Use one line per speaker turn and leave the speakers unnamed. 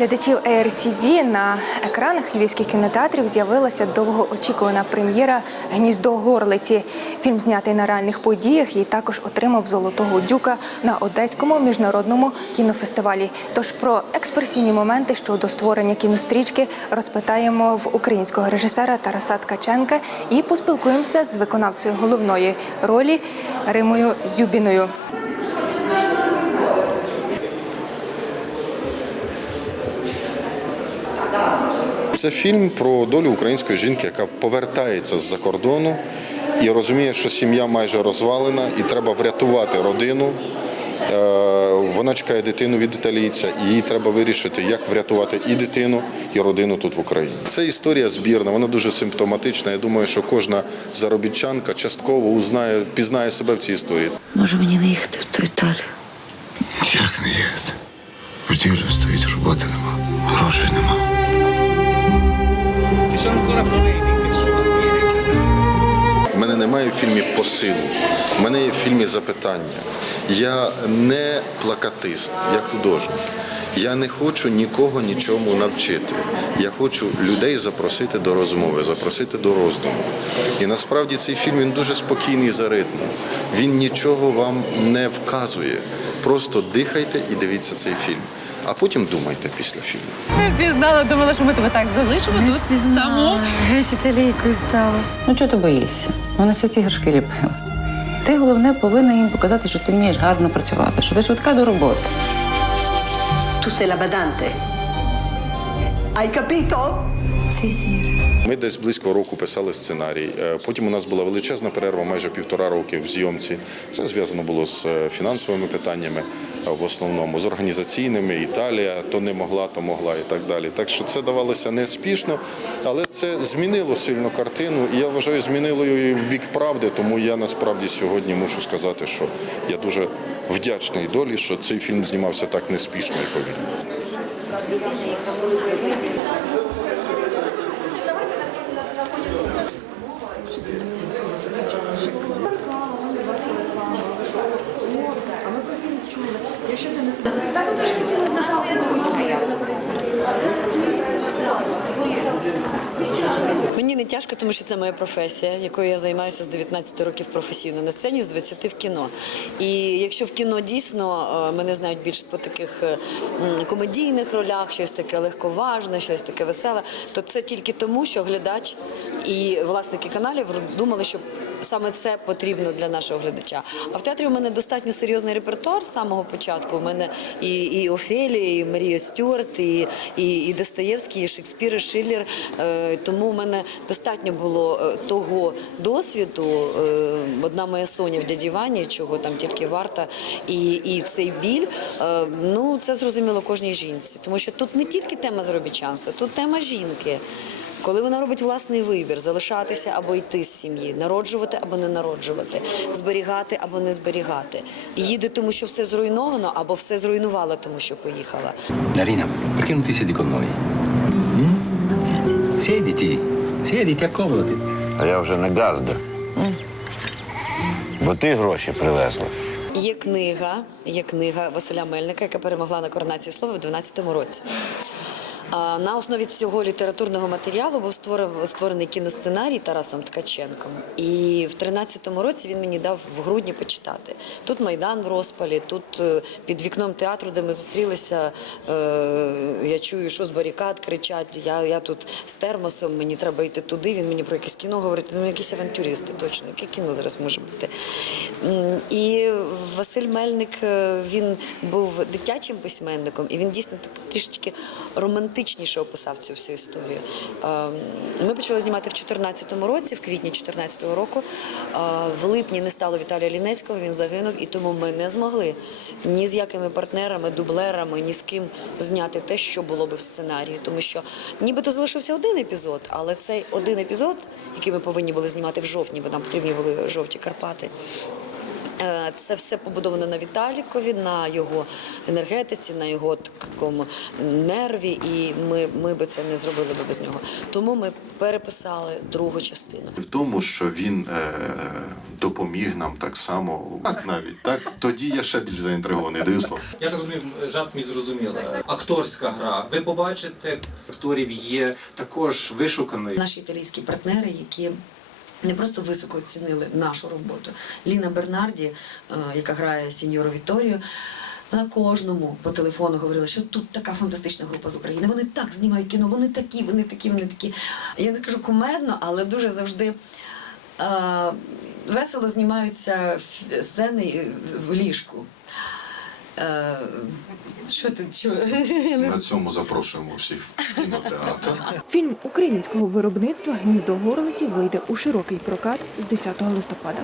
глядачів ARTV на екранах львівських кінотеатрів з'явилася довгоочікувана прем'єра Гніздо горлиці. Фільм знятий на реальних подіях і також отримав золотого дюка на Одеському міжнародному кінофестивалі. Тож про експресійні моменти щодо створення кінострічки розпитаємо в українського режисера Тараса Ткаченка і поспілкуємося з виконавцею головної ролі Римою Зюбіною.
Це фільм про долю української жінки, яка повертається з-за кордону і розуміє, що сім'я майже розвалена, і треба врятувати родину. Е, Вона чекає дитину від італійця, і їй треба вирішити, як врятувати і дитину, і родину тут в Україні. Це історія збірна, вона дуже симптоматична. Я думаю, що кожна заробітчанка частково узнає, пізнає себе в цій історії.
Може мені не їхати в ту Італію?
Як не їхати? Будівля стоїть, роботи нема, грошей нема.
У мене немає в фільмі посилу, у мене є в фільмі запитання. Я не плакатист, я художник. Я не хочу нікого нічому навчити. Я хочу людей запросити до розмови, запросити до роздуму. І насправді цей фільм він дуже спокійний за ритмом. Він нічого вам не вказує. Просто дихайте і дивіться цей фільм. А потім думайте після фільму.
Не впізнала, думала, що ми тебе так залишимо тут саму.
Геть італійкою стала.
Ну чого ти боїшся? Вони святі гіршки ліпили. Ти головне повинна їм показати, що ти вмієш гарно працювати, що ти швидка до роботи.
Tu sei la badante. Hai capito?
Сіре.
Ми десь близько року писали сценарій. Е, Потім у нас була величезна перерва, майже півтора роки в зйомці. Це зв'язано було з е, фінансовими питаннями, е, в основному з організаційними. Італія то не могла, то могла і так далі. Так що це давалося не спішно, але це змінило сильно картину. І я вважаю, змінило її в бік правди. Тому я насправді сьогодні мушу сказати, що я дуже вдячний долі, що цей фільм знімався так неспішно і повільно.
Мені не тяжко, тому що це моя професія, якою я займаюся з 19 років професійно на сцені, з 20 в кіно. І якщо в кіно дійсно е, мене знають більш по таких е, комедійних ролях, щось таке легковажне, щось таке веселе, то це тільки тому, що глядач і власники каналів думали, що саме це потрібно для нашого глядача. А в театрі у мене достатньо серйозний репертуар з самого початку. У мене і, і Офелія, і Марія Стюарт, і, і, і Достоєвський, і Шекспір, і Шиллер. Е, тому у мене достатньо було е, того досвіду. Е, одна моя Соня в дяді Вані, чого там тільки варта, і, і цей біль. Ну це зрозуміло кожній жінці, тому що тут не тільки тема заробітчанства, тут тема жінки. Коли вона робить власний вибір, залишатися або йти з сім'ї, народжувати або не народжувати, зберігати або не зберігати, їде тому, що все зруйновано, або все зруйнувала, тому що поїхала.
Нарina, perché non ti siedi con noi? Siediti, siediti, accomodati.
А я вже не газда. Бо ти гроші привезла.
Є книга, є книга Василя Мельника, яка перемогла на коронації слова в 12-му році. На основі цього літературного матеріалу був створений кіносценарій Тарасом Ткаченком. І в 13-му році він мені дав в грудні почитати. Тут Майдан в розпалі, тут е, під вікном театру, де ми зустрілися, е, я чую, що з барикад кричать. Я, я тут з термосом, мені треба йти туди. Він мені про якесь кіно говорить. Ну, якісь авантюристи, точно, яке кіно зараз може бути. І Василь Мельник е, він був дитячим письменником, і він дійсно трішечки романтичніше описав цю всю історію. Ем, Ми почали знімати в 2014 році, в квітні 2014 року. Е, В липні не стало Віталія Лінецького, він загинув, і тому ми не змогли ні з якими партнерами, дублерами, ні з ким зняти те, що було би в сценарії. Тому що нібито залишився один епізод, але цей один епізод, який ми повинні були знімати в жовтні, бо нам потрібні були жовті Карпати. Е, Це все побудовано на Віталікові, на його енергетиці, на його такому нерві, і ми, ми би це не зробили би без нього. Тому ми переписали другу частину.
В тому, що він е, допоміг нам так само, так навіть так. Тоді я ще більш заінтригований. Даю слово.
Я так розумію, жарт мій зрозуміло. Акторська гра. Ви побачите, акторів є також вишуканою.
Наші італійські партнери, які не просто високо оцінили нашу роботу. Ліна Бернарді, е, яка грає сіньору Віторію. Вона кожному по телефону говорила, що тут така фантастична група з України. Вони так знімають кіно, вони такі, вони такі, вони такі. Я не скажу кумедно, але дуже завжди е, весело знімаються сцени в ліжку. Е, що ти?
На цьому запрошуємо всіх в кінотеатр.
Фільм українського виробництва Гніздо горлиці вийде у широкий прокат з 10 листопада.